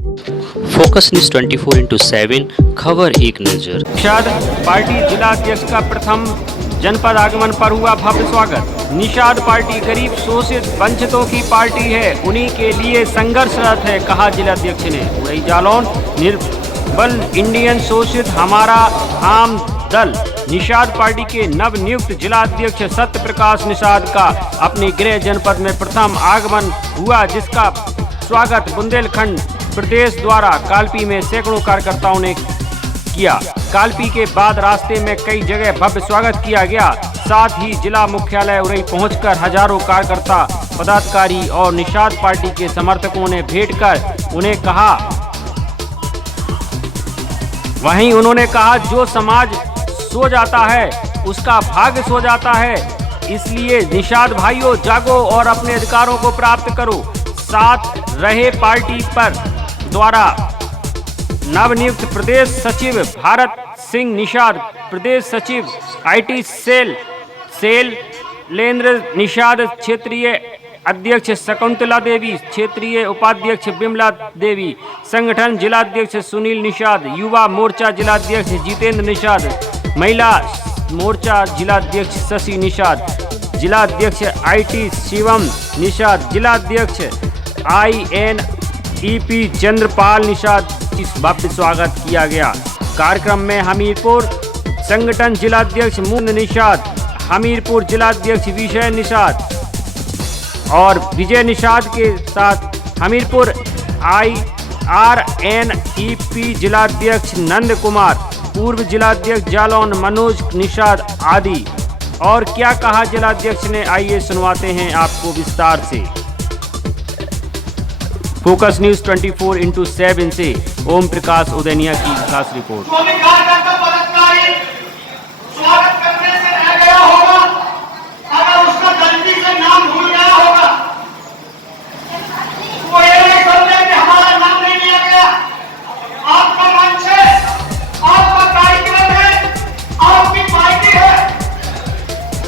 Focus news 24/7 खबर एक नजर। निषाद पार्टी जिला अध्यक्ष का प्रथम जनपद आगमन पर हुआ भव्य स्वागत। निषाद पार्टी गरीब शोषित वंचितों की पार्टी है, उन्हीं के लिए संघर्षरत है, कहा जिलाध्यक्ष ने। उड़ई जालौन निर्बल इंडियन शोषित हमारा आम दल निषाद पार्टी के नव नियुक्त जिलाध्यक्ष सत्य प्रकाश निषाद का अपने गृह जनपद में प्रथम आगमन हुआ, जिसका स्वागत बुंदेलखंड प्रदेश द्वारा कालपी में सैकड़ों कार्यकर्ताओं ने किया। कालपी के बाद रास्ते में कई जगह भव्य स्वागत किया गया। साथ ही जिला मुख्यालय उड़ई पहुंचकर हजारों कार्यकर्ता, पदाधिकारी और निषाद पार्टी के समर्थकों ने भेंट कर उन्हें कहा। वहीं उन्होंने कहा, जो समाज सो जाता है उसका भाग्य सो जाता है, इसलिए निषाद भाइयों जागो और अपने अधिकारों को प्राप्त करो। साथ रहे पार्टी पर द्वारा नवनियुक्त प्रदेश सचिव भारत सिंह निषाद, प्रदेश सचिव आईटी सेल शैलेंद्र निषाद, क्षेत्रीय अध्यक्ष शकुंतला देवी, क्षेत्रीय उपाध्यक्ष बिमला देवी, संगठन जिलाध्यक्ष सुनील निषाद, युवा मोर्चा जिलाध्यक्ष जितेंद्र निषाद, महिला मोर्चा जिलाध्यक्ष शशि निषाद, जिलाध्यक्ष आईटी शिवम निषाद, जिलाध्यक्ष INEP चंद्रपाल निषाद इस भव्य स्वागत किया गया। कार्यक्रम में हमीरपुर संगठन जिलाध्यक्ष मुंद निषाद, हमीरपुर जिलाध्यक्ष विजय निषाद और विजय निषाद के साथ हमीरपुर RNEP जिलाध्यक्ष नंद कुमार, पूर्व जिलाध्यक्ष जालौन मनोज निषाद आदि। और क्या कहा जिलाध्यक्ष ने, आइए सुनवाते हैं आपको विस्तार से। फोकस न्यूज 24/7 से ओम प्रकाश उदयनिया की खास रिपोर्ट। स्वागत करने से रह गया होगा, अगर उसका गलती से नाम भूल गया होगा, वो ये नहीं समझे कि हमारा नाम नहीं लिया गया। आपका मंच है, आपका कार्यक्रम है, आपकी पार्टी है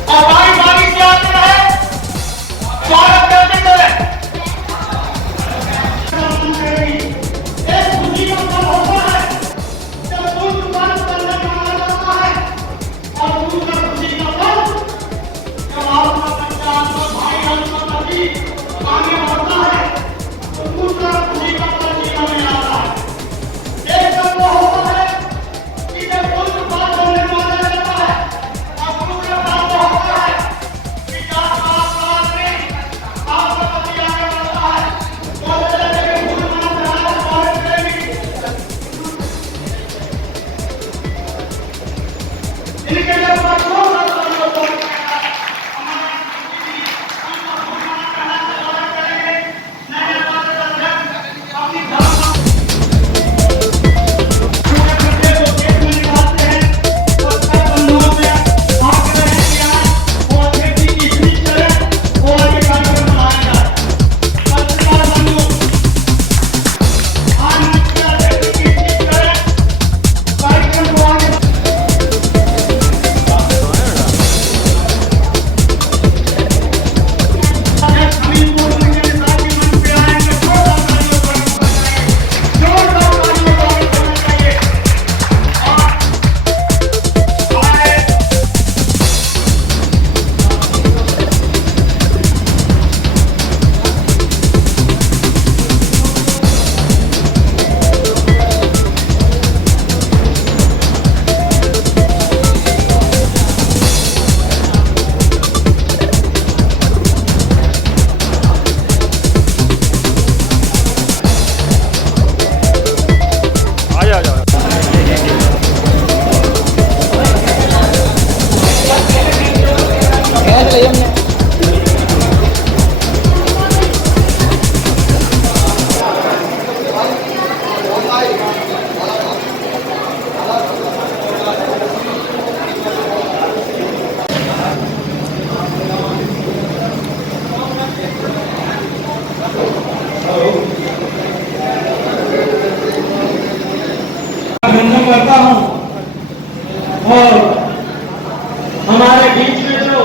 और बारी से आते रहे, स्वागत करते रहे। करता हूं और हमारे बीच में जो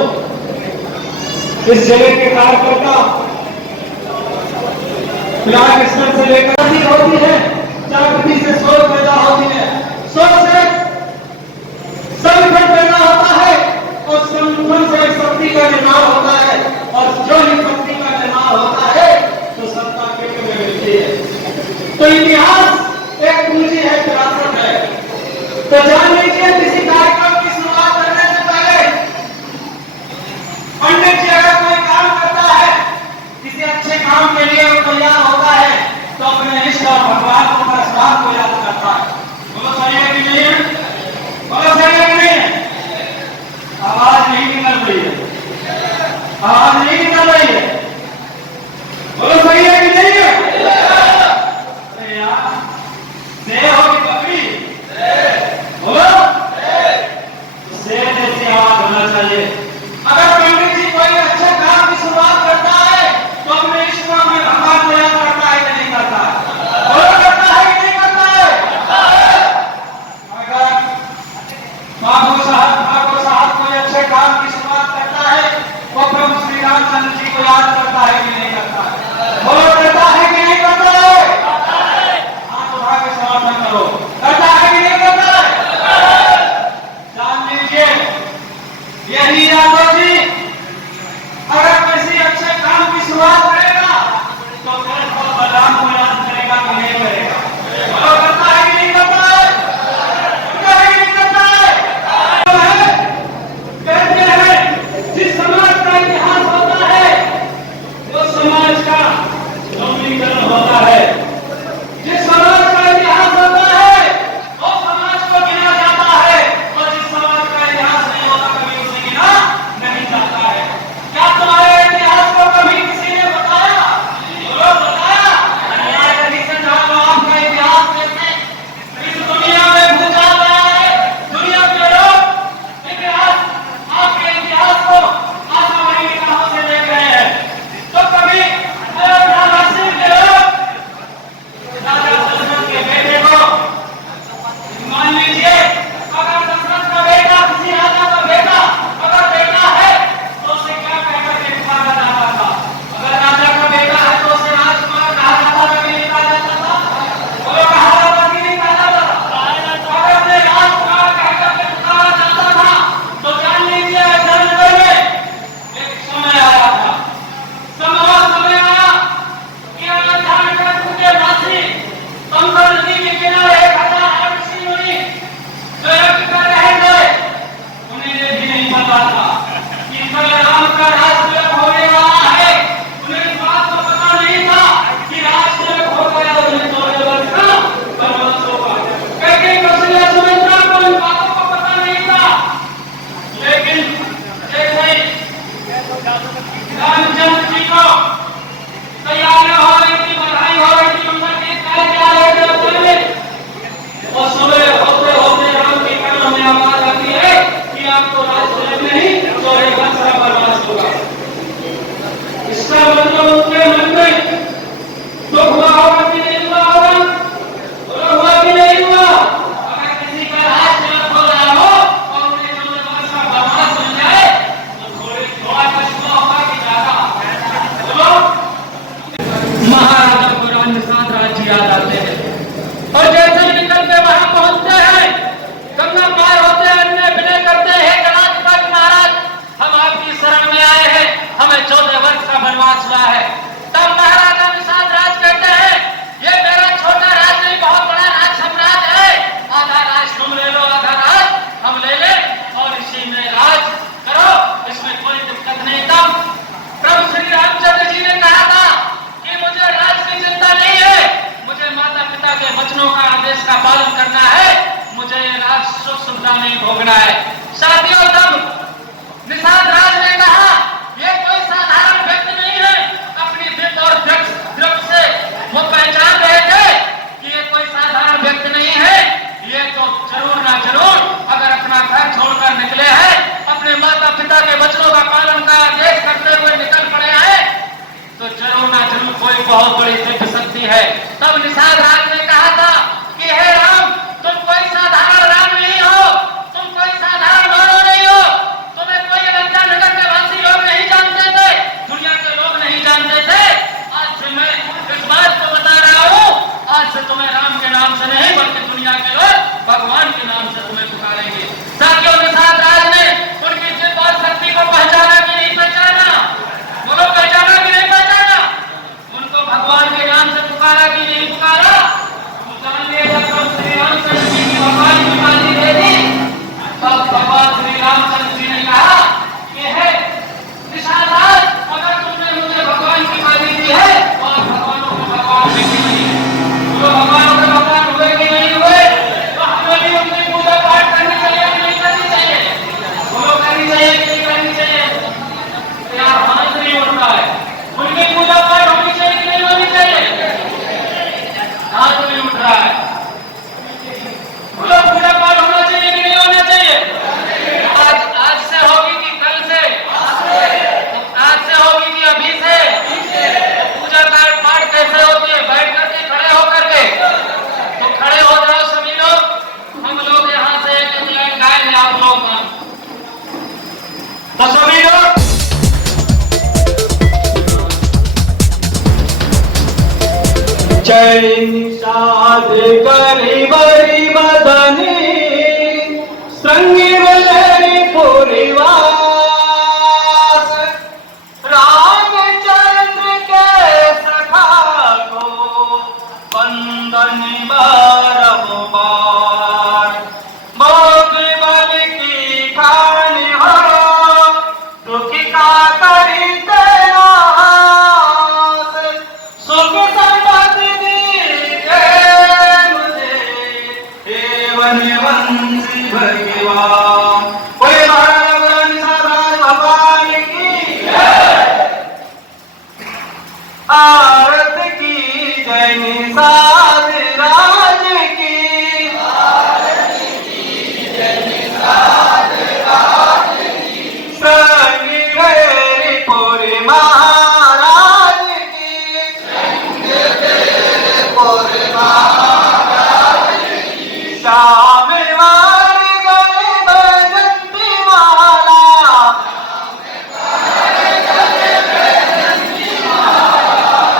इस जगह के कार्यकर्ता ब्लॉक स्तर से लेकर होती है तो जान लीजिए किसी कार्यक्रम की शुरुआत करने से पहले पंडित जी अगर कोई काम करता है, किसी अच्छे काम के लिए वो तैयार होता है, तो अपने इष्ट और भगवान को परस्पर को याद करता है। बोलो सही है कि नहीं है? बोलो सही है कि नहीं है? आवाज नहीं निकल रही है, आवाज नहीं निकल रही है। बोलो सही है कि नहीं है? अरे यार, शेर हो कि बकरी? बोलो, शेर जैसी आवाज होना चाहिए। अगर पंडित जी कोई अच्छे काम की शुरुआत करता है, तो अपने इष्ट में भगवान को याद करता है कि नहीं करता है? बोलो, करता है कि नहीं करता है? अगर बाबू साहब कोई अच्छे काम की शुरुआत करता है, वो प्रभु श्री रामचंद्र जी को याद करता है कि नहीं करता है? बोलो, करता है कि नहीं करता है? हाथ उठा के समर्थन करो, करता है कि नहीं करता है? जान लीजिए, यही यादव जी अगर किसी अच्छे काम की शुरुआत करेगा, तो फिर बलराम को याद करेगा कि नहीं करेगा? बोलो, करता है कि नहीं करता है? करता है कि नहीं करता है? कहते हैं जिस समाज का इतिहास होता है, वो समाज का नवीनीकरण होता है। जिस समाज का इतिहास होता है, वो समाज को गिना जाता है, और जिस समाज का इतिहास नहीं होता, कभी उसे गिना नहीं जाता है। क्या तुम्हारे इतिहास को कभी किसी ने बताया? बोलो, बताया? यदि से जान लो आपका इतिहास कैसे इस दुनिया में भूचाल आया है। दुनिया के लोग इतिहास, आपके इतिहास को आसमानी निगाहों से देख रहे हैं। तो कभी अयोध्या वासी के लोग राजा दशरथ के बेटे को, मान लीजिए अगर दशरथ का बेटा, किसी राजा का बेटा अगर बेटा है, तो उसे क्या कहकर के पुकारा जाता था? अगर राजा का बेटा है तो उसे राजकुमार कहा जाता था कि नहीं कहा जाता था? बोलो, कहा जाता कि नहीं कहा जाता था? अगर उसे राजकुमार कहकर के पुकारा जाता था, तो जान लीजिए जनगण में एक समय आया था, समय आया कि अयोध्या नगर के वासी गंगा नदी के किनारे 1000 ऋषि मुनि जो यज्ञ कर रहे थे, उन्हें ये भी नहीं पता था कि बलराम का राजतिलक होने वाला है। उन्हें इस बात का पता नहीं था कि राजतिलक हो गया तो उन्हें 14 वर्ष का वनवास होगा। क्योंकि कौशल्या सुमित्रा को इन बातों का पता नहीं था। लेकिन जैसे ही रामचंद्र जी को तैयारियां हो रही थी, बधाई हो रही थी, मंगल गीत गाए जा रहे थे अपने में, और सुबह होते होते राम के कानों में आवाज आती है कि आपको राजतिलक नहीं, 14 वर्ष का वनवास होगा। इसका मतलब उनके मन में दुख हुआ होगा कि नहीं हुआ होगा? हुआ कि नहीं हुआ? अगर किसी का राजतिलक हो रहा हो और उन्हें 14 वर्ष का वनवास मिल जाए, तो थोड़ा कष्ट होगा कि ज्यादा? बोलो, महाराजा पुराण निषाद राज्य याद आते हैं, और जैसे ही निकल के वहां पहुंचते हैं, गंगा पार होते हैं, अन्य विनय करते हैं, गणाधिपति महाराज, हम आपकी शरण में आए हैं, हमें 14 वर्ष का वनवास हुआ है। तब महाराजा निषाद राज कहते हैं, ये मेरा छोटा राज नहीं, बहुत बड़ा राज साम्राज्य है, आधा राज तुम ले लो, आधा राज हम ले ले, और इसी में राज करो, इसमें कोई दिक्कत नहीं। तब प्रभु श्री रामचंद्र जी ने कहा था कि मुझे राज की चिंता नहीं है, मुझे माता पिता के वचनों का, आदेश का पालन करना है, मुझे राज सुख सुविधा नहीं भोगना है। साथियों, तब निषाद राज ने कहा, ये कोई साधारण व्यक्ति नहीं है। अपनी दिल और दृढ़ से वो पहचान रहे थे कि ये कोई साधारण व्यक्ति नहीं है, ये तो जरूर ना जरूर अगर अपना घर छोड़कर निकले हैं, अपने माता पिता के वचनों का पालन का आदेश करते हुए निकल पड़े हैं, तो जरूर ना जरूर कोई बहुत बड़ी दिव्य शक्ति है। तब निषाद राज ने कहा था कि हे राम, तुम कोई साधारण राम नहीं हो, तुम कोई साधारण मानव नहीं हो, तुम्हें कोई अयोध्या नगर के वासी लोग नहीं जानते थे, दुनिया के लोग नहीं जानते थे। आज से मैं इस बात को बता रहा हूँ, आज से तुम्हें राम के नाम से नहीं, बल्कि दुनिया के लोग भगवान के नाम से तुम्हें पुकारेंगे। साथियों, निषाद राज ने उनकी दिव्य और शक्ति को पहचाना कि नहीं पहचाना? बोलो, पहचाना कि नहीं पहचाना? उनको भगवान के नाम से पुकारा कि नहीं पुकारा? तो जान लिया, जब श्री रामचंद्र जी की भगवान की बात नहीं उठ रहा है। पूरा पाठ होना चाहिए कि नहीं होना चाहिए? आज से होगी कि कल से? आज से होगी कि अभी से? पूजा पाठ कैसे होती है? बैठ करके, खड़े होकर के? तो खड़े हो जाओ सभी लोग। हम लोग यहाँ से एक लाइन गाएंगे आप लोग का। तो सभी लोग जय निषाद करी बरी बदनी संगी पूरीवास रामचंद्र के सखा को बंदन बारंबार भोग बल की खानी हो दुखी का करी तेनास सुख संपत्ति दीजे मुझे एवं वंशी भगवान। कोई महाराज भगवान की आरत की जय निषाद राज की संगी मेरी पूरी महाराज की श्याम वाली गले बजंती माला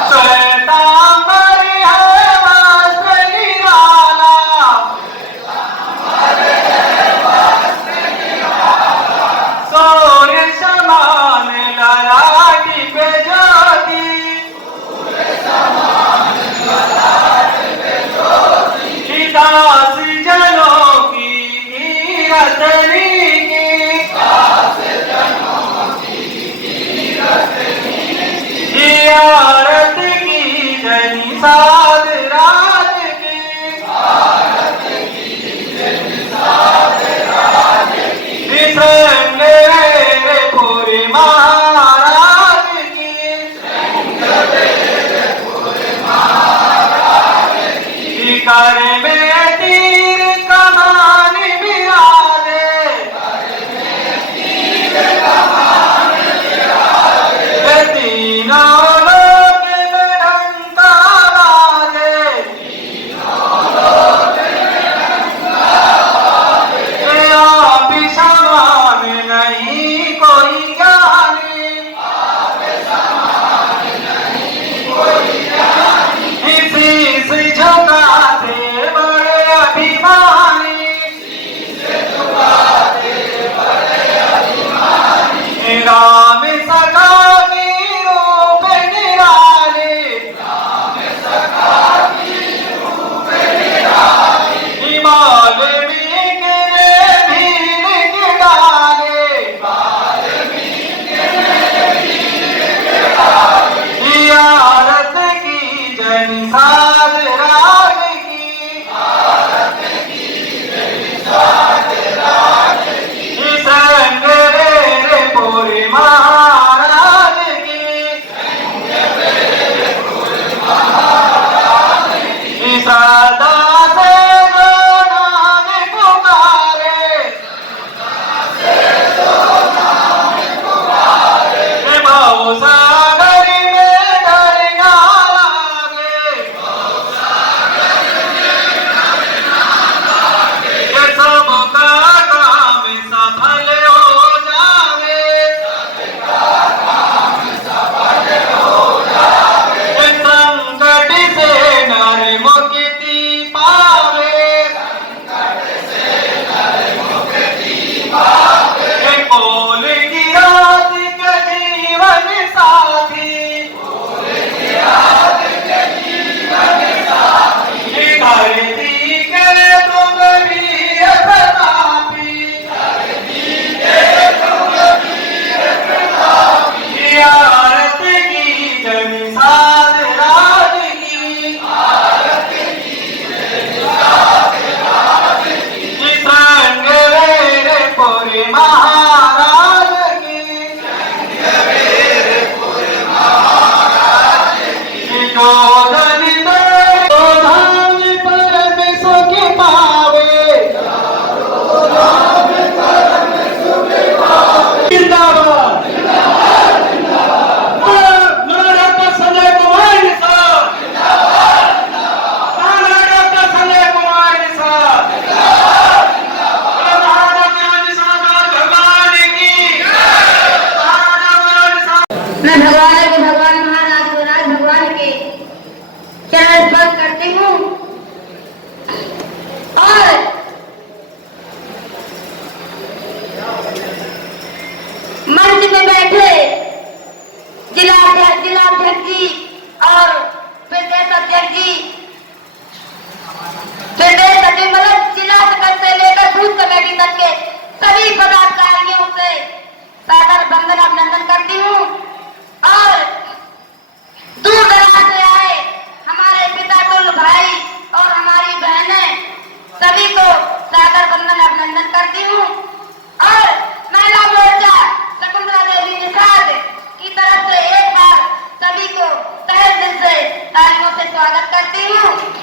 श्वेतांबरी है वस्त्र निराला सूर्य समान ललाटी पे ज्योति दास जनों की रतनी की आरत की जय निषाद राज की संग रे पूरी महाराज की कर में तीर कहानी बिराजे तीनों लोक में डंका बाजे आप समान नहीं कोई ज्ञानी शीश झुकाते अभिनंदन करती हूँ। और दूर दराज से आए हमारे पिता तुल्य भाई और हमारी बहनें सभी को सादर वंदन अभिनंदन करती हूँ। और महिला मोर्चा शकुंतला देवी निषाद की तरफ से एक बार सभी को तहे दिल से तालियों से स्वागत करती हूँ।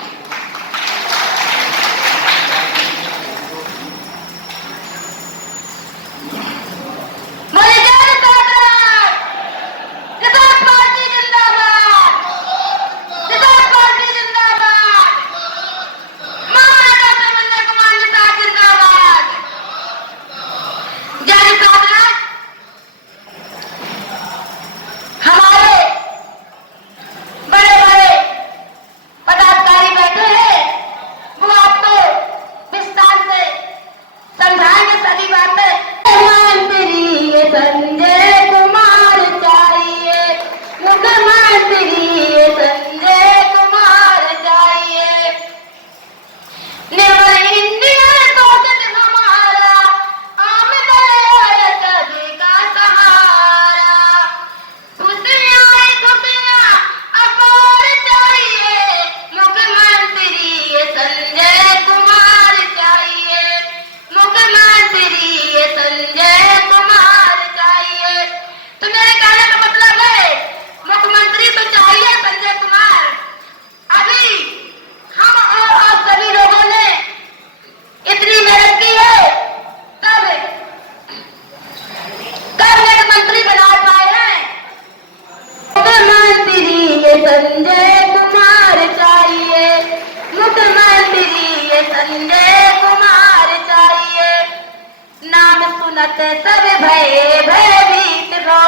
सब भय भयभीत हो,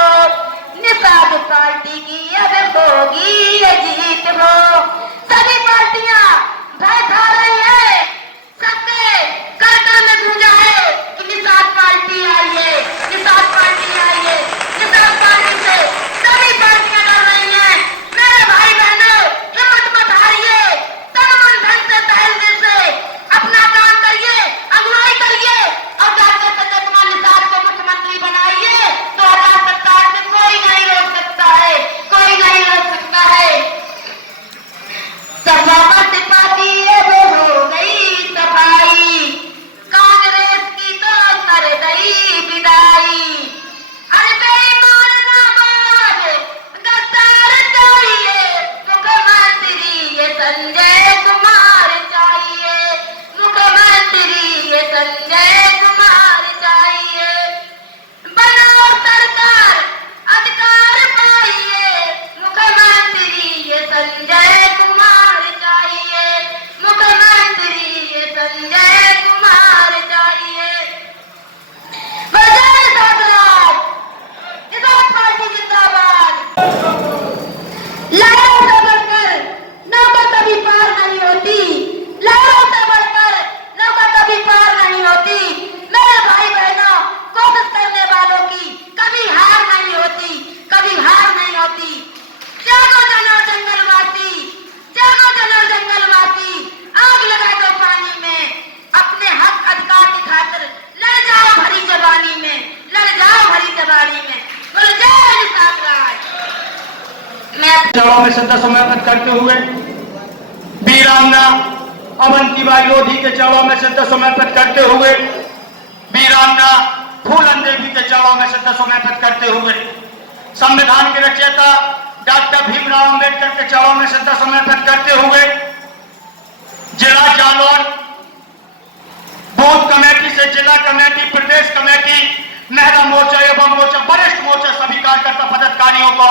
निषाद पार्टी की अब होगी ये जीत हो। सभी पार्टियां भय खा रही है, सबके कर्ता में गूंजा है कि निषाद पार्टी आई है, निषाद पार्टी आई है। निषाद पार्टी से सभी पार्टियां लड़ रही हैं। मेरे भाई बहनों, हिम्मत मत हारिए, तन मन धन से तहे दिल से अपना काम करिए, अगुवाई करिए और डॉक्टर संजय कुमार निषाद को मुख्यमंत्री बनाइए। 2017 से कोई नहीं रोक सकता है, कोई नहीं रोक सकता है। सभापति पार्टी वो हो गई सफाई, कांग्रेस की तो कर गई विदाई। अरे बेईमान नाबाद गद्दार चाहिए, मुख्यमंत्री ये संजय कुमार चाहिए, मुख्यमंत्री ये संजय कुमार चाहिए। बनाओ सरकार अधिकार पाइए, मुख्यमंत्री ये संजय कुमार चाहिए, मुख्यमंत्री ये संजय कुमार चाहिए। बजाय साधराज, निषाद पार्टी जिंदाबाद। लड़ाई से बढ़कर नौका कभी पार नहीं होती, लड़ाई से बढ़कर नौका कभी पार नहीं होती। मेरे भाई बहनों, कोशिश करने वालों की कभी हार नहीं होती, कभी हार नहीं होती। जागो जनो जंगलवासी, जागो जनो जंगलवासी, आग लगा दो पानी में, अपने हक अधिकार की खातिर लड़ जाओ भरी जवानी में, लड़ जाओ भरी जवानी में। बोलो जय निषाद राज। मैं चरणों में श्रद्धा समर्पित करते हुए वीरांगना अवंतीबाई लोधी के चरणों में श्रद्धा समर्पित करते हुए वीरांगना फूलन देवी के चरणों में श्रद्धा समर्पित करते हुए संविधान के रचयिता डॉक्टर भीमराव अंबेडकर के चरणों में श्रद्धा समर्पित करते हुए जिला जालौर बूथ कमेटी से जिला कमेटी, प्रदेश कमेटी, महिला मोर्चा एवं मोर्चा वरिष्ठ मोर्चा सभी कार्यकर्ता पदाधिकारियों को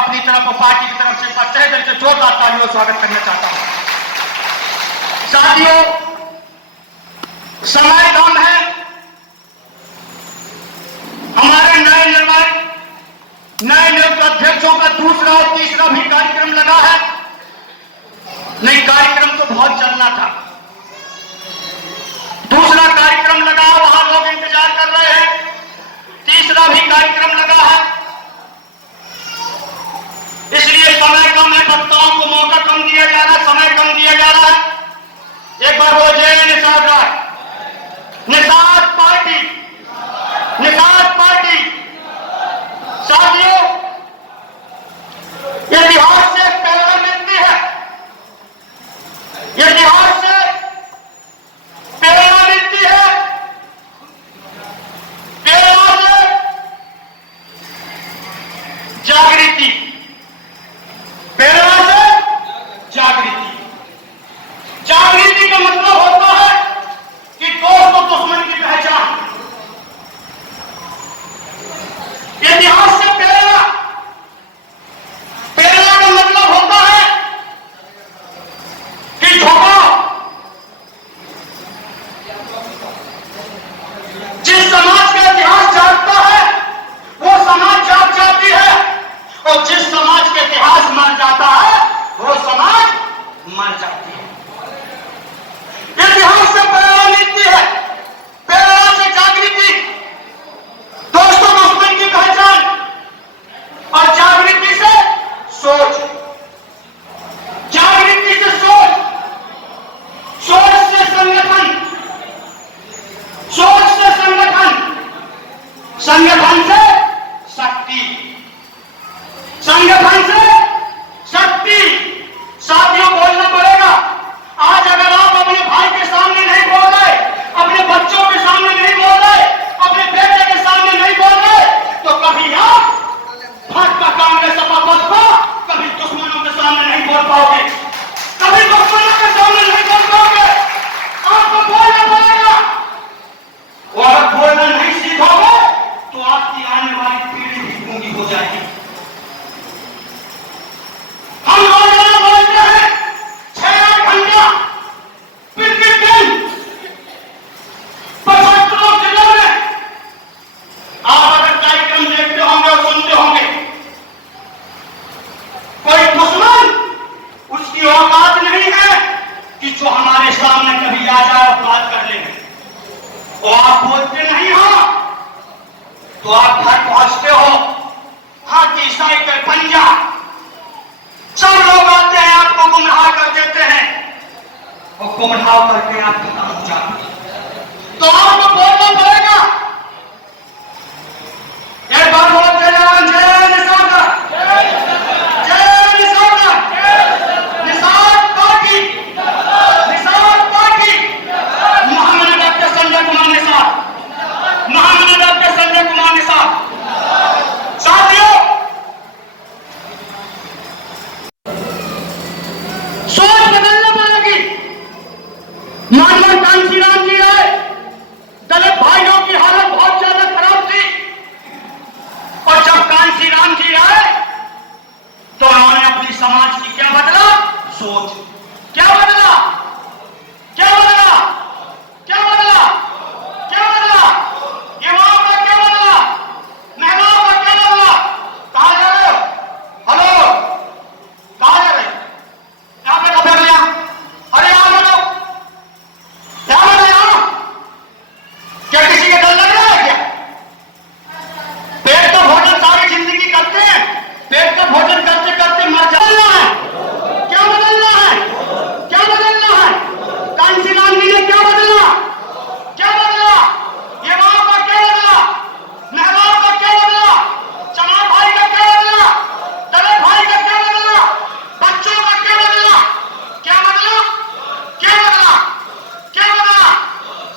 अपनी तरफ पार्टी की तरफ से तहे दिल से जोरदार तालियों से स्वागत करना चाहता हूं। साथियों, समय कम है, हमारे नए नियुक्त अध्यक्षों का दूसरा और तीसरा भी कार्यक्रम लगा है। नहीं, कार्यक्रम तो बहुत चलना था, दूसरा कार्यक्रम लगा, वहां लोग इंतजार कर रहे हैं, तीसरा भी कार्यक्रम लगा है। इसलिए समय कम है, वक्ताओं को मौका कम दिया जा रहा है, समय कम दिया जा रहा है। एक बार वो जय निषाद राज, निषाद पार्टी, निषाद पार्टी। संगठन से शक्ति, संगठन से शक्ति। साथियों, बोलना पड़ेगा। आज अगर आप अपने भाई के सामने नहीं बोल रहे, अपने बच्चों के सामने नहीं बोल रहे, अपने बेटे के सामने नहीं बोल रहे, तो कभी आप भाजपा कांग्रेस सपा बसपा कभी दुश्मनों के सामने नहीं बोल पाओगे, कभी दुश्मनों के सामने नहीं बोल पाओगे। आपको बोलना पड़ेगा। और अगर बोलना नहीं सीखोगे तो आपकी आने वाली पीढ़ी भी गूंगी हो जाएगी। हम रोजाना बोलते हैं 6-8 घंटा प्रतिदिन 75 जिलों में। आप अगर कार्यक्रम देखते होंगे और सुनते होंगे, कोई दुश्मन उसकी औकात नहीं है कि जो हमारे सामने कभी आ जाए और बात कर ले। और आप बोलते नहीं हो तो आप घर पहुंचते हो, हाथी साइकिल पंजा सब लोग आते हैं, आपको गुमराह कर देते हैं और गुमराह करके आप खत्म हो जाते हैं। तो आपको बोलना पड़ेगा। एक बार बोलते जाओ, जय निषाद, जय निषाद, निषाद पार्टी, निषाद पार्टी, महामना डॉक्टर संजय कुमार निषाद, महामना डॉक्टर संजय कुमार निषाद। साथियों, सोच बदलना पड़ेगी। मानव कांशीराम जी आए, दलित भाइयों की हालत बहुत ज्यादा खराब थी, और जब कांशीराम जी आए तो उन्होंने अपनी समाज की क्या बदला? सोच। क्या बदला? क्या बदला? क्या बदला? क्या बदला? युवाओं का क्या बदला? महिलाओं का क्या बदला? कहां जा रहे हो? हेलो, कहां जा रहे हो? यहाँ पे कब गया? अरे यहाँ पे लोग, यहाँ पे यहाँ, क्या किसी के डर लग रहा है क्या? पेट का भोजन सारी जिंदगी करते हैं, पेट का भोजन करते करते मर जाना है। क्या बदलना है? क्या बदलना है? कांशीराम जी ने क्या बदला? क्या बदला? युवाओं का क्या बदला? महिलाओं का क्या बदला? चमार भाई का क्या बदला? दलित भाई का क्या बदला? बच्चों का क्या बदला? क्या बदला? क्या बदला? क्या बदला?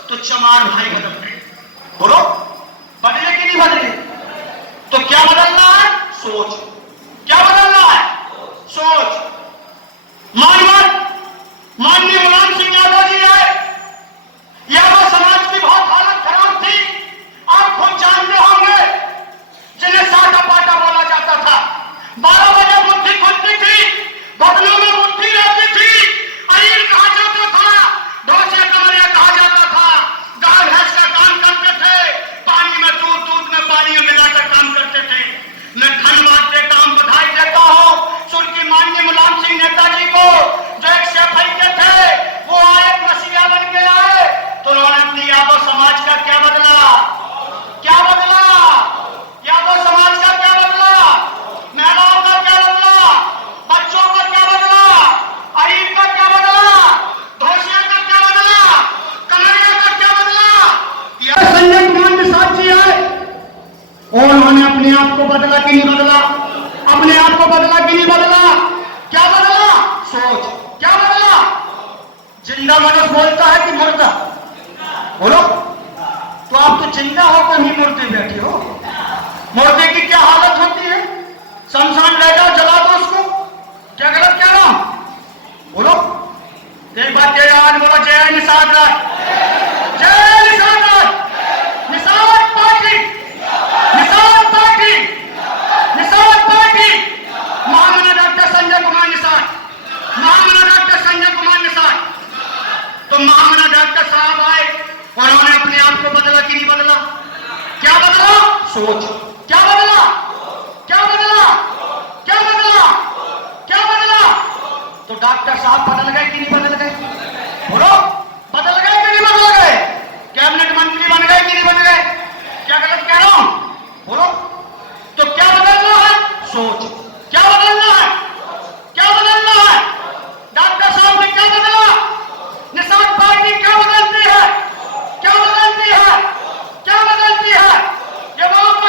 तो चमार भाई बदल गए। बोलो, बदले कि नहीं बदले? तो क्या बदलना है? सोच। क्या बदलना है? सोच। माननीय मुलायम सिंह यादव जी आए, यादव समाज की बहुत हालत खराब थी। आप खुद जानते होंगे, जिन्हें साटा पाटा बोला जाता था। 12 बजे बुद्धि खुलती थी, घुटनों में बुद्धि रहती थी, अहीर कहा जाता था, ढोसे कमरिया कहा जाता था, गाय भैंस का काम करते थे, पानी में दूध में पानी में मिलाकर काम करते थे। मैं धन्यवाद देता हूं, बधाई देता हूं सुर की माननीय मुलायम सिंह नेताजी को, जो एक सेफई के थे, वो आए मसीहा बन के आए, तो उन्होंने अपनी यादव समाज का क्या बदला? क्या बदला? यादव समाज का क्या बदला? महिलाओं का क्या बदला? बच्चों का क्या बदला? अहीर का क्या बदला? ढोसिया का क्या बदला? कमरिया का क्या बदला? संजय कुमार निषाद जी आए और उन्होंने अपने आप को बदला कि नहीं बदला? अपने आप को बदला कि नहीं बदला? क्या बदला? सोच। क्या बदला? जिंदा मनुष्य बोलता है कि मुर्दा? बोलो। तो आप तो जिंदा होकर ही मुर्दे बैठे हो। मुर्दे की क्या हालत होती है? शमशान ले जाओ, जला दो उसको। क्या गलत कह रहा हूं? बोलो। एक बार जय आज बोलो, जय निषाद राय, जय Nishad Rai, Nishad party, Nishad party, Nishad party, महामना डॉक्टर संजय कुमार निषाद, महामना डॉक्टर संजय कुमार निषाद। तो महामना डॉक्टर साहब आए, उन्होंने अपने आप को बदला कि नहीं बदला? क्या बदला? सोच। क्या बदला? क्या बदला? क्या बदला? क्या बदला? तो डॉक्टर साहब बदल गए कि नहीं बदल गए? बोलो, बदल गए कि नहीं बदल गए? कैबिनेट मंत्री बन गए कि नहीं बन गए? क्या गलत कह रहा हूं? बोलो। तो क्या बदलना है? सोच। क्या बदलना है? क्या बदलना है? डॉक्टर साहब ने क्या बदला? निषाद पार्टी क्या बदलती है? क्या बदलती है? क्या बदलती है? ये बात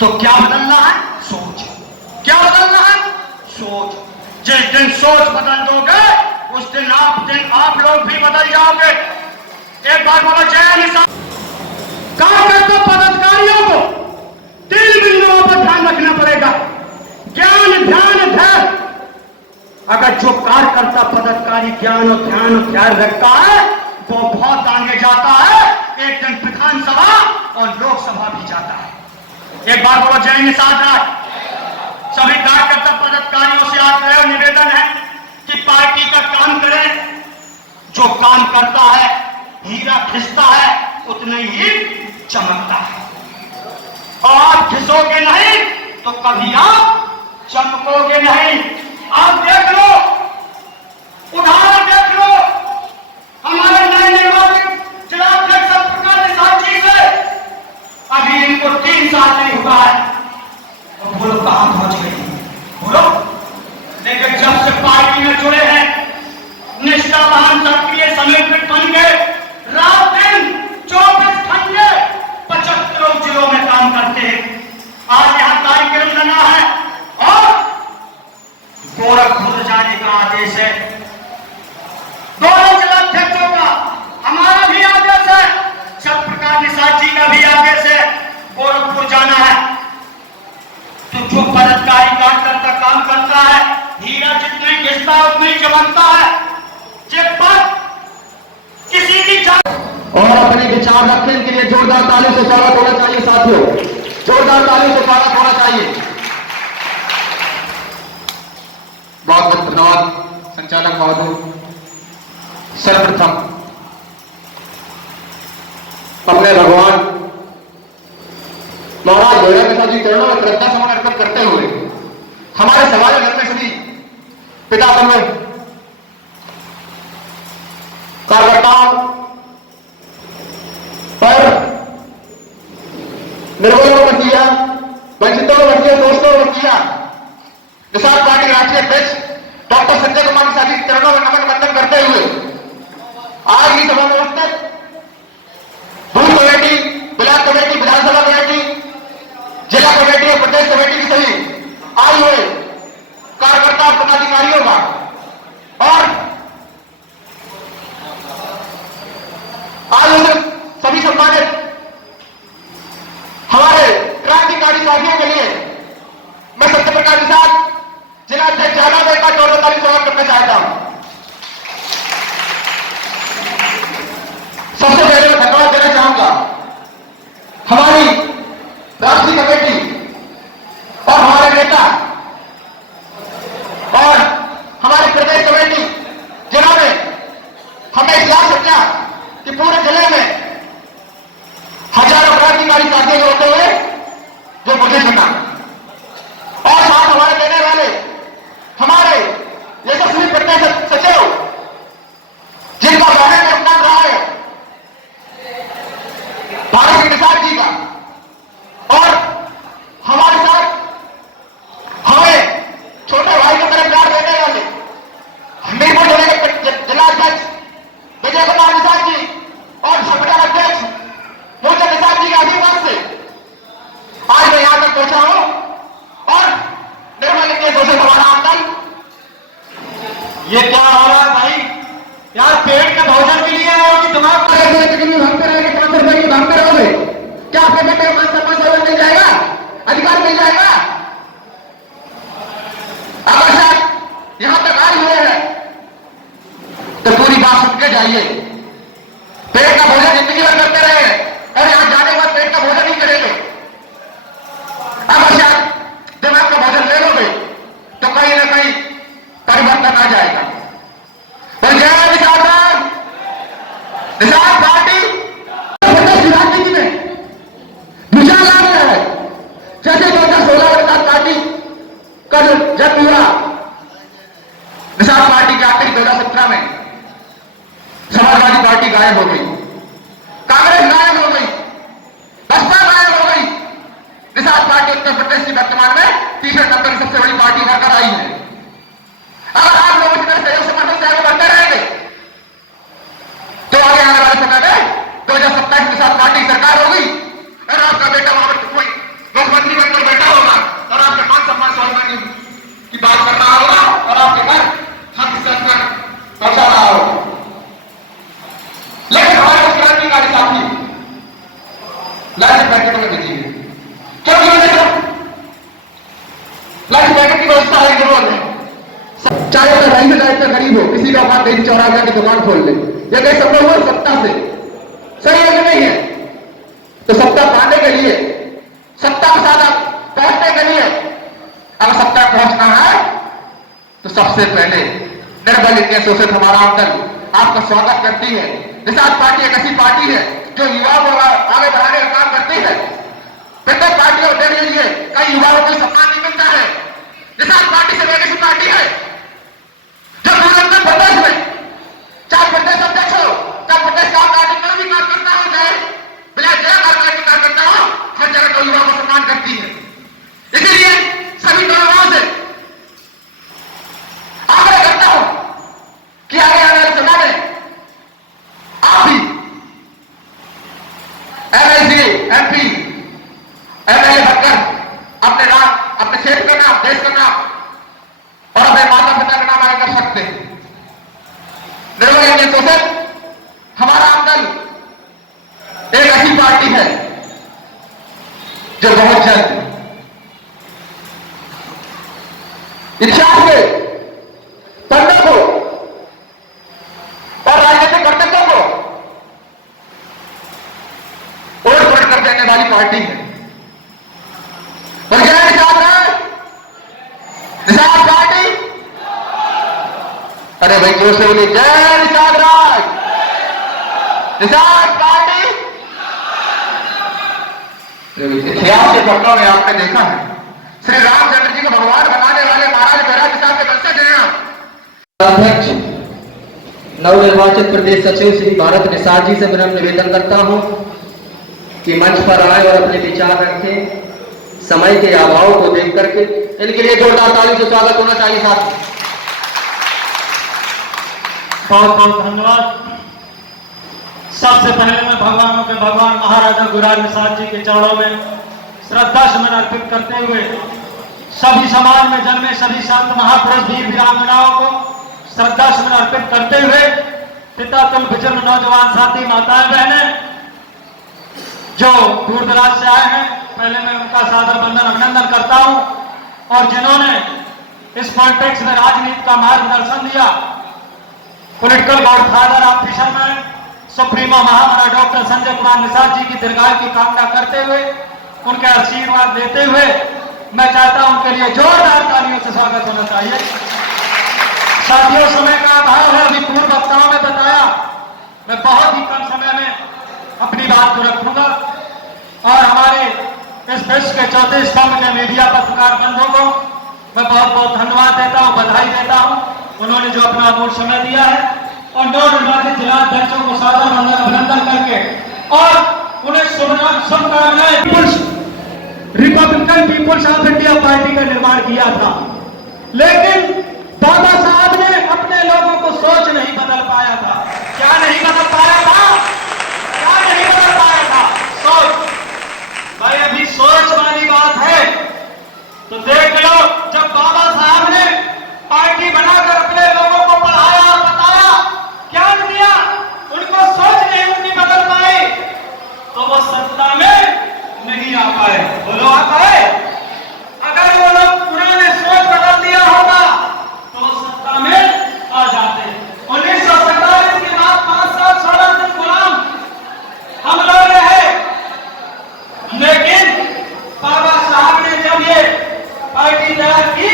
तो क्या बदलना है? सोच। क्या बदलना है? सोच। जिस दिन सोच बदल दोगे उस दिन आप लोग भी बदल जाओगे। एक बार बोलो जय निशान। कार्यकर्ता पदाधिकारियों को 3 बिंदुओं पर ध्यान रखना पड़ेगा। ज्ञान, ध्यान, धैर्य। अगर जो कार्यकर्ता पदाधिकारी ज्ञान और ध्यान और ध्यान रखता है वो बहुत आगे जाता है, एक दिन विधानसभा और लोकसभा भी जाता है। एक बार बोलो जय निषाद राज। सभी कार्यकर्ता पदाधिकारियों से आग्रह और निवेदन है कि पार्टी का काम करें। जो काम करता है, हीरा घिसता है, उतना ही चमकता है। और आप घिसोगे नहीं तो कभी आप चमकोगे नहीं। आप देख लो, उदाहरण देख लो, हमारे नए निर्वाचित जिलाध्यक्ष प्रकाश निषाद जी से अभी इनको 3 साल नहीं हुआ है। तो बोलो कहां पहुंच गए? बोलो। लेकिन जब से पार्टी में जुड़े हैं, निष्ठावान, सक्रिय, समर्पित बन गए, रात दिन 24 घंटे 75 जिलों में काम करते हैं। आज यहां कार्यक्रम लगा है और गोरखपुर जाने का आदेश है। दोनों जिलाध्यक्षों का, हमारा भी आदेश है, सब प्रकाश निषाद जी का भी आदेश है, गोरखपुर जाना है। तो जो पदाधिकारी कार्यकर्ता काम करता है, हीरा जितने घिसता है उतने चमकता है। जब पर किसी की और अपने विचार रखने के लिए जोरदार ताली से स्वागत होना चाहिए साथियों, जोरदार ताली से स्वागत होना चाहिए। बहुत बहुत धन्यवाद संचालक महोदय। सर्वप्रथम अपने भगवान महाराज भैरव प्रसाद जी चरणों में श्रद्धा सुमन अर्पित करते हुए हमारे समाज धर्म में सभी पिता समय कार्यकर्ताओं पर निर्बलों में किया, वंचितों में किया, दोस्तों में किया, निषाद पार्टी के राष्ट्रीय अध्यक्ष डॉक्टर संजय कुमार निषाद जी चरणों में नमन वंदन करते हुए आज की सभा में उपस्थित बूथ कमेटी, ब्लॉक कमेटी, विधानसभा कमेटी, जिला कमेटी और प्रदेश कमेटी की सभी आए हुए कार्यकर्ता और पदाधिकारियों का और आज उसे सभी सम्मानित हमारे क्रांतिकारी साथियों के लिए मैं सत्यप्रकाश निषाद जिला अध्यक्ष जहानाबाद का जोरदार स्वागत करना चाहता हूं। सबसे पहले मैं धन्यवाद देना चाहूंगा हमारी राष्ट्रीय कमेटी और हमारे नेता और हमारी प्रदेश कमेटी जिन्होंने हमें इतिहास समझा कि पूरे जिले में हजारों क्रांतिकारी साथियों होते हुए जो मुझे सुना और साथ हमारे देने वाले हमारे यशस्वी प्रदेश सचिव जिनका बहन में अपना रहा है भारत निषाद जी का और हमारे साथ हमें छोटे भाई को तरफ प्यार देने वाले हमीरपुर जिले के जिलाध्यक्ष विजय कुमार निषाद जी और संगठन अध्यक्ष मोहन निषाद जी के आशीर्वाद से आज मैं यहां तक पहुंचा हूं और निर्मल के दोषों हमारा आंदोलन ये क्या हो रहा है भाई? यार पेट का भोजन के लिए आए हो कि दिमाग का भागते रहेंगे, 5 रुपए की भागते रहोगे? क्या आपके बेटे को 5 रुपए मिल जाएगा, अधिकार मिल जाएगा? अगर साहब यहां तक आए हुए हैं तो पूरी बात सुन के जाइए। पेट का भोजन जिंदगी भर करते रहे और यहां जाने के बाद पेट का भोजन नहीं करेंगे। अगर साहब दिमाग का भोजन ले लोगे तो कहीं ना कहीं परिवर्तन आ जाएगा। तो जय निषाद पार्टी राजनीति में विचार ला गया है। जैसे 2016 में निषाद पार्टी का जो जन्म हुआ, निषाद पार्टी के आखिरी 2017 में समाजवादी पार्टी गायब हो गई, कांग्रेस गायब हो गई, बसपा गायब हो गई। निषाद पार्टी उत्तर प्रदेश की वर्तमान में तीसरे नंबर की सबसे बड़ी पार्टी बनकर आई है। अगर आप लोग इस तरह सहयोग समर्थन से आगे बढ़ते रहेंगे तो आगे आने वाले समय में 2027 निषाद पार्टी सरकार होगी और आपका बेटा वहां पर कोई मुख्यमंत्री बनकर चाहे इतना रईस चाहे इतना गरीब हो, किसी का औकात नहीं चौराहा जाके दुकान खोल ले। ये कहीं संभव हुआ सत्ता से? सही है कि नहीं है? तो सत्ता पाने के लिए, सत्ता के साथ पहुंचने के लिए अगर सत्ता पहुंचना है तो सबसे पहले निर्बल इंडिया सोसाइटी हमारा दल आपका स्वागत करती है। निषाद पार्टी एक ऐसी पार्टी है जो युवाओं को आगे बढ़ाने का काम करती है। प्रत्येक पार्टी को देख लीजिए, कई युवाओं को सम्मान नहीं मिलता है। निषाद पार्टी से एक ऐसी पार्टी है जो पूरे उत्तर प्रदेश में, चाहे प्रदेश अध्यक्ष हो, चाहे प्रदेश का कार्यक्रम भी काम करता हो, चाहे बिना जय कार्यक्रम काम करता हो, हर जगह तो युवाओं को सम्मान करती है। इसीलिए सभी युवाओं से आग्रह करता हूं कि आगे आने वाले समय में आप भी एमएलसी, एमपी, एमएलए बनकर अपने नाम, अपने क्षेत्र का नाम, देश का नाम और अपने माता पिता का नाम आगे कर सकते हैं। निर्मल इंडियन सोसाइटी हमारा दल एक ऐसी पार्टी है जो बहुत जल्द इतिहास के पन्नों को और राजनीतिक कर्तव्यों को उलट पलट कर देने वाली पार्टी है। और क्या निषाद है? निषाद पार्टी, अरे भाई जोर से बोलिए, जय निषाद राज, निषाद पार्टी। इतिहास के पन्नों में आपने देखा है श्री रामचंद्र जी को भगवान बनाने वाले महाराज बैरागी साहब के वंशज हैं। अध्यक्ष नवनिर्वाचित प्रदेश सचिव श्री भारत निषाद जी से मैं निवेदन करता हूं कि मंच पर आए और अपने विचार रखें। समय के अभाव को देख करके इनके लिए जोरदार ताली से स्वागत होना चाहिए साथ। बहुत बहुत धन्यवाद। सबसे पहले मैं भगवानों के भगवान महाराजा गुरुराज निषाद जी के चरणों में श्रद्धा सुमन अर्पित करते हुए सभी समाज में जन्मे सभी संत महापुरुष वीर वीरांगनाओं को श्रद्धा सुमन अर्पित करते हुए पिता तुल बुजुर्ग नौजवान साथी माताएं बहनें जो दूर दराज से आए हैं, पहले मैं उनका सादर बंदन अभिनंदन करता हूं। और जिन्होंने इस कॉन्टेक्स्ट में राजनीति का मार्गदर्शन दिया, political godfather of fisherman supremo महामना डॉक्टर संजय कुमार निषाद जी की दीर्घायु की कामना करते हुए, उनके आशीर्वाद देते हुए मैं चाहता हूं उनके लिए जोरदार तालियों से स्वागत होना चाहिए। साथियों, समय का अभाव है, अभी पूर्व वक्ताओं में बताया, मैं बहुत ही कम समय में अपनी बात को रखूंगा और हमारे इस विश्व के चौथे स्तंभ के मीडिया पत्रकार बंधुओं को मैं बहुत बहुत धन्यवाद देता हूं, बधाई देता हूं, उन्होंने जो अपना अमूल्य समय दिया है। और नवनिर्वाचित जिला अध्यक्षों को सादर बंदन अभिनंदन करके और उन्हें शुभकामनाएं। Republican peoples of India party का निर्माण किया था, लेकिन बाबा साहब ने अपने लोगों को सोच नहीं बदल पाया था। क्या नहीं बदल पाया था? क्या नहीं बदल पाया था? सोच। भाई अभी सोच वाली बात है तो देख लो, जब बाबा साहब ने पार्टी बनाकर अपने लोगों को पढ़ाया, बताया, ज्ञान दिया, उनको सोच नहीं उनकी बदल पाई तो वो सत्ता में नहीं आ पाए। बोलो आ पाए? अगर वो लोग पुराने सोच बदल दिया होगा तो वो सत्ता में आ जाते। 1947 के बाद 5 साल 16 दिन गुलाम हम लोग रहे, लेकिन बाबा साहब ने जब ये पार्टी तैयार की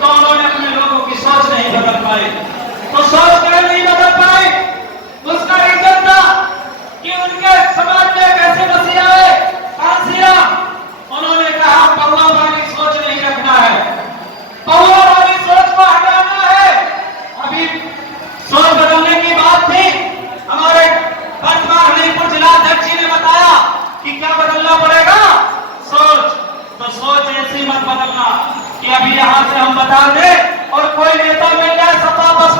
तो उन्होंने अपने लोगों की सोच नहीं बदल पाई। तो सोच क्यों नहीं बदल पाई? उसका रीजन था कि उनके समाज में कैसे मसीहा है, कांसिया, उन्होंने कहा पौवा वाली सोच नहीं रखना है, पौवा वाली सोच को हटाना है। अभी सोच बदलने की बात थी, हमारे वर्तमान हनीपुर जिला अध्यक्ष जी ने बताया कि क्या बदलना पड़ेगा? सोच। तो सोच ऐसी मत बदलना कि अभी यहां से हम बता दें और कोई नेता मिल जाए सत्ता बस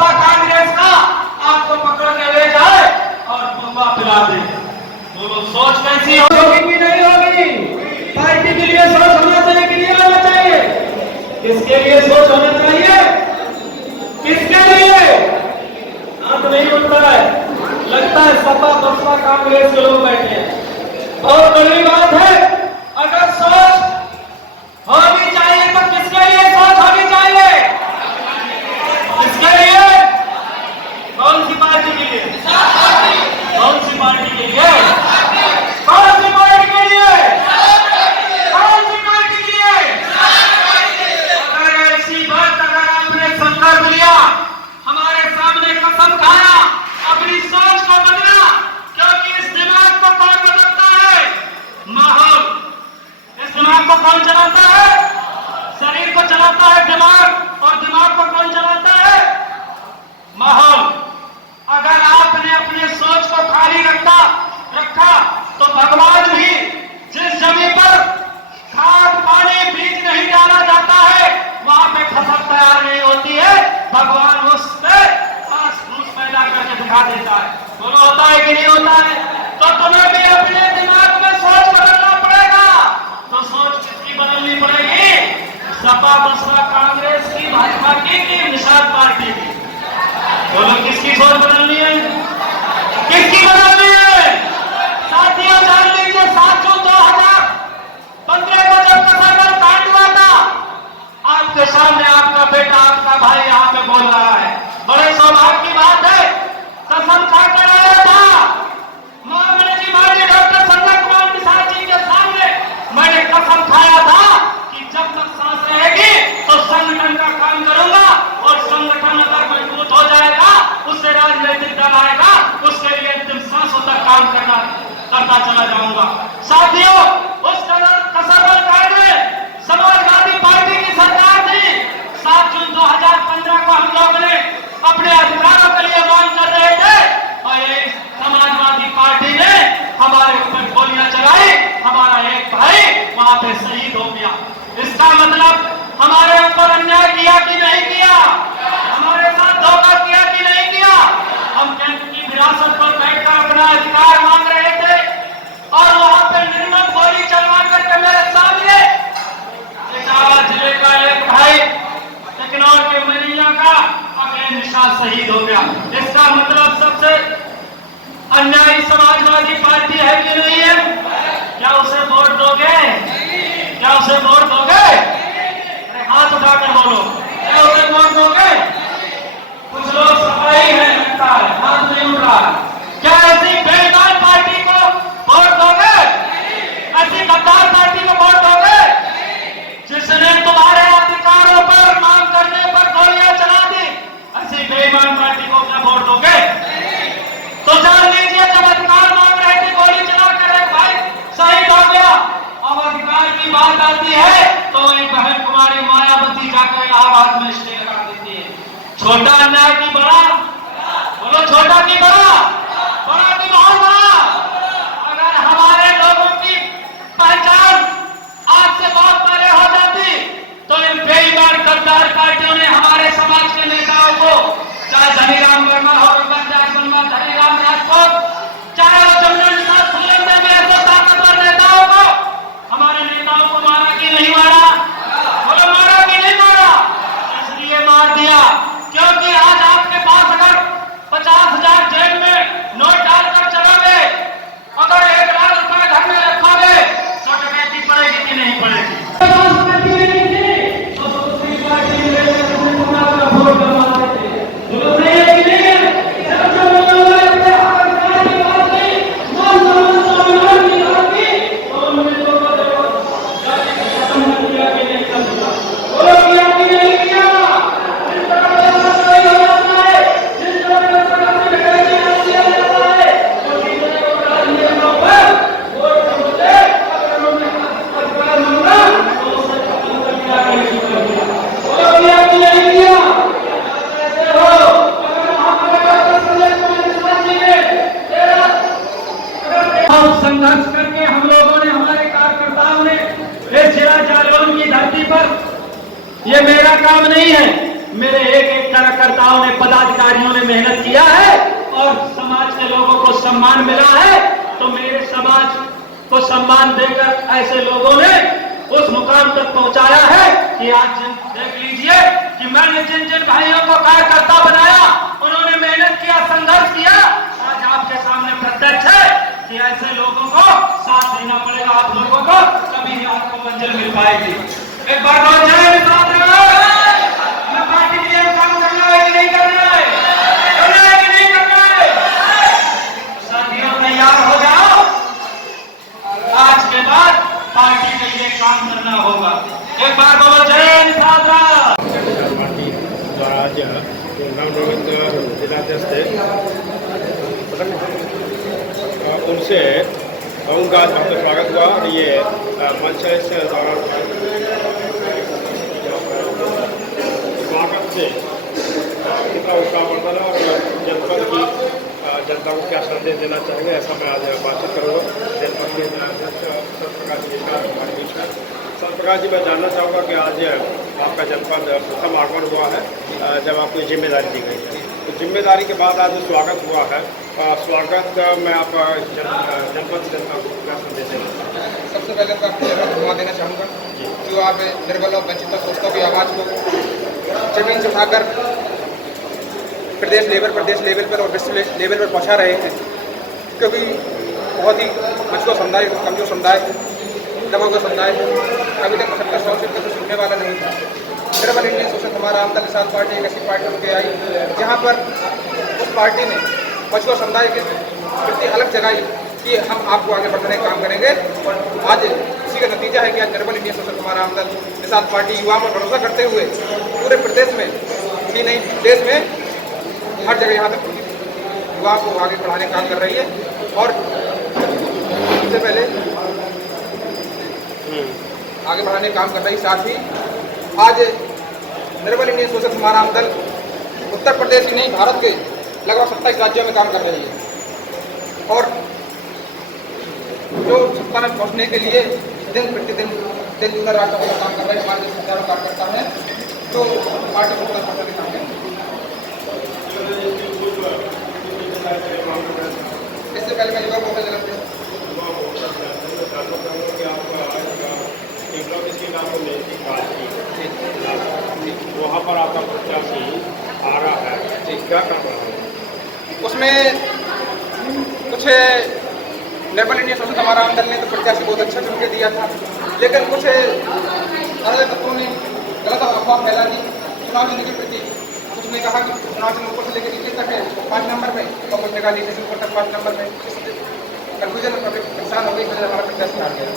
भगवान उससे आस पैदा करके दिखा देता है। बोलो होता है कि नहीं होता है? तो तुम्हें भी अपने दिमाग में सोच बदलना पड़ेगा। तो सोच किसकी बदलनी पड़ेगी? सपा बसपा कांग्रेस की, भाजपा की निषाद पार्टी की। बोलो किसकी सोच बदलनी है? किसकी बदलनी है? साथियों जान लीजिए, 7 जून 2015 को जब कसरगढ़ कांड हुआ था, आपके सामने आपका बेटा, आपका भाई यहाँ पे बोल रहा है। बड़े सौभाग्य की बात है, कसम खाकर आया था महामनी जी माननीय डॉक्टर संजय कुमार निषाद जी के सामने। मैंने कसम खाया था कि जब तक सांस रहेगी तो संगठन का काम करूंगा, और संगठन अगर मजबूत हो जाएगा, उससे राजनीतिक दल आएगा, उसके लिए अंतिम सांसों तक काम करता चला जाऊंगा। साथियों, उस कसरगढ़ कांड में समाजवादी पार्टी की सरकार थी। 7 जून 2015 को हम लोग ने अपने अधिकारों के लिए मांग कर रहे थे, और ये समाजवादी पार्टी ने हमारे ऊपर गोलियां चलाई। हमारा एक भाई वहां पे शहीद हो गया। इसका मतलब हमारे ऊपर अन्याय किया कि नहीं किया? हमारे साथ धोखा किया कि नहीं किया? हम कैंप की विरासत पर बैठकर अपना अधिकार मांग रहे थे, और वहां पे निर्मम गोली चलवा करके मेरे सामने जिले का एक भाई टेकनौर के मनिया का अगले निशान शहीद हो गया। इसका मतलब सबसे अन्यायी समाजवादी पार्टी है कि नहीं है? क्या उसे वोट दोगे? क्या उसे वोट दोगे? अरे हाथ उठाकर बोलो, क्या उसे वोट दोगे? कुछ लोग सफाई है, लगता है हाथ नहीं उठ रहा। क्या ऐसी बेईमान पार्टी को वोट दोगे? ऐसी गद्दार पार्टी को वोट दोगे जिसने तुम्हारे अधिकारों पर मांग करने पर गोलियां चला दी? ऐसी बेईमान पार्टी को क्या वोट दोगे? तो जान लीजिए, जब अधिकार मांग रहे थे, गोली चलाकर एक भाई शहीद हो गया। अब अधिकार की बात आती है तो एक बहन कुमारी मायावती जाकर इलाहाबाद में स्टे लगा देती है। छोटा अन्याय की बड़ा? बोलो छोटा की बड़ा? बड़ा की बहुत बड़ा? अगर हमारे लोगों की पहचान आज से बहुत पहले हो जाती तो इन बेईमान गद्दार पार्टियों ने हमारे समाज के नेताओं को, चाहे धनीराम वर्मा हो, धनीराम राजपूत, चाहे वो जमुना निषाद सुरेंद्र में ऐसे ताकतवर नेताओं को, हमारे नेताओं को मारा कि नहीं मारा? बोलो मारा कि नहीं मारा? इसलिए मार दिया क्योंकि आज आपके पास अगर 50,000 जेब में नोट डालकर चलोगे, अगर 1 लाख रुपए घर में रखोगे, तो डकैती पड़ेगी कि नहीं पड़ेगी? संघर्ष करके हम लोगों ने, हमारे कार्यकर्ताओं ने इस जिला जालौन की धरती पर, ये मेरा काम नहीं है, मेरे एक कार्यकर्ताओं ने, पदाधिकारियों ने मेहनत किया है और समाज के लोगों को सम्मान मिला है। तो मेरे समाज को सम्मान देकर ऐसे लोगों ने उस मुकाम तक पहुंचाया है कि आज देख लीजिए कि मैंने जिन जिन भाइयों को कार्यकर्ता बनाया, उन्होंने मेहनत किया, संघर्ष किया। आज आपके सामने प्रत्यक्ष है कि ऐसे लोगों को साथ देना पड़ेगा। आप लोगों को कभी आपको मंजिल मिल पाएगी। एक बार बोल जय निषाद मैं पार्टी के लिए काम करना है कि नहीं करना है? करना है कि नहीं करना है? साथियों तैयार हो जाओ, आज के बाद पार्टी के लिए काम करना होगा। एक बार बोलो जय निषाद पार्टी द्वारा आज जिलाध्यक्ष थे, उनसे उनका स्वागत हुआ। और ये मंच से स्वागत से कितना उत्साह बढ़ता है और जनपद की जनता को क्या संदेश देना चाहेंगे, ऐसा मैं आज बातचीत करूँगा। जनपद के अध्यक्ष प्रकाश जी का हमारे बीच में सरप्रकाश जी, मैं जानना चाहूँगा कि आज आपका जनपद प्रथम आगमन हुआ है जब आपको जिम्मेदारी दी गई है, तो जिम्मेदारी के बाद आज स्वागत हुआ है। स्वागत में आप जनपद की जनता को क्या संदेश देना चाहते हैं? सबसे पहले तो आपको धन्यवाद देना चाहूँगा जो आप निर्बल और वंचित दोस्तों की आवाज़ को जमीन से उठाकर प्रदेश लेवल पर और विश्व लेवल पर पहुँचा रहे हैं, क्योंकि बहुत ही मछुआ समुदाय, कमजोर समुदाय, दबा हुआ समुदाय अभी तक 75-100 से कुछ सुनने वाला नहीं था। निर्बल इंडियन सोशल हमारा आमदल निषाद पार्टी एक ऐसी पार्टी होकर आई जहाँ पर उस पार्टी ने मछुआ समुदाय के प्रति अलग जगाई कि हम आपको आगे बढ़ने का काम करेंगे, और आज इसी का नतीजा है कि आज निर्बल इंडियन सोशल हमारा आमदल निषाद पार्टी युवाओं पर भरोसा करते हुए पूरे प्रदेश में ही नहीं, देश में हर जगह यहाँ तक युवाओं को आगे बढ़ाने का काम कर रही है। और सबसे पहले आगे बढ़ाने का काम कर रही, साथ ही आज निर्बल इंडियन सोशल समाराम दल उत्तर प्रदेश ही नहीं, भारत के लगभग 27 राज्यों में काम कर रही है, और जो सत्ता में पहुँचने के लिए दिन प्रतिदिन दिन दूना रात का काम कर रहे हमारे जो हजारों कार्यकर्ता हैं जो पार्टी को उत्तर पहुँचाने का काम करें। इससे पहले मैं युवा मोर्चा जलते वहाँ पर आपका प्रत्याशी आ रहा है, क्या कर रहा है? उसमें कुछ निर्बल इंडियन सोशल हमारा आमदल ने तो प्रत्याशी बहुत अच्छा चुन के दिया था, लेकिन कुछ अलग तत्वों ने गलत अफवाह फैला दी चुनाव जीतने के प्रति। कुछ ने कहा कि चुनाव चिन्ह ऊपर से लेकर नीचे तक है 5 नंबर में, और कुछ ने कहा नीचे से ऊपर तक 5 नंबर में। कन्फ्यूजन परेशान हो गई, फिर हमारा प्रत्याशी हार गया।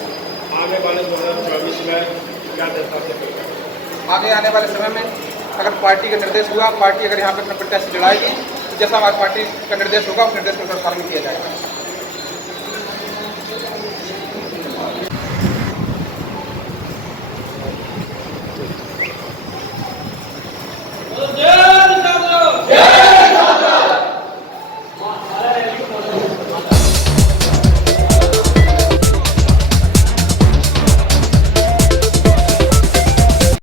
आने वाले 2024 में क्या जनता से आगे आने वाले समय में अगर पार्टी का निर्देश हुआ, पार्टी अगर यहाँ पर अपना प्रत्याशी लड़ाएगी, तो जैसा हमारी पार्टी का निर्देश होगा उस निर्देश के अनुसार पालन किया जाएगा।